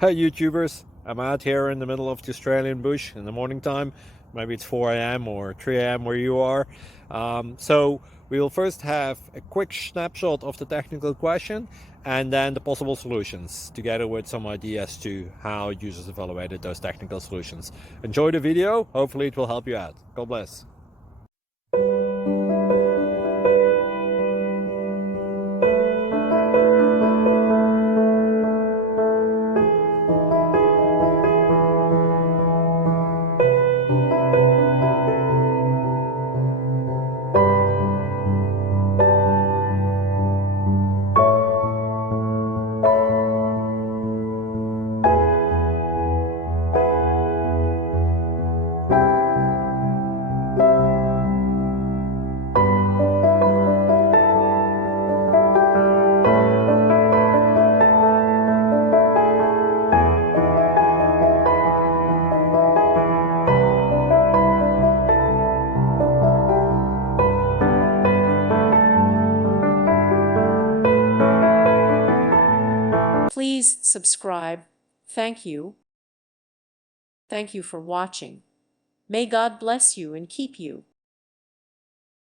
Hey YouTubers, I'm out here in the middle of the Australian bush in the morning time. Maybe it's 4 a.m. or 3 a.m. where you are. So we will first have a quick snapshot of the technical question and then the possible solutions, together with some ideas to how users evaluated those technical solutions. Enjoy the video, hopefully it will help you out. God bless. Please subscribe. Thank you. Thank you for watching. May God bless you and keep you.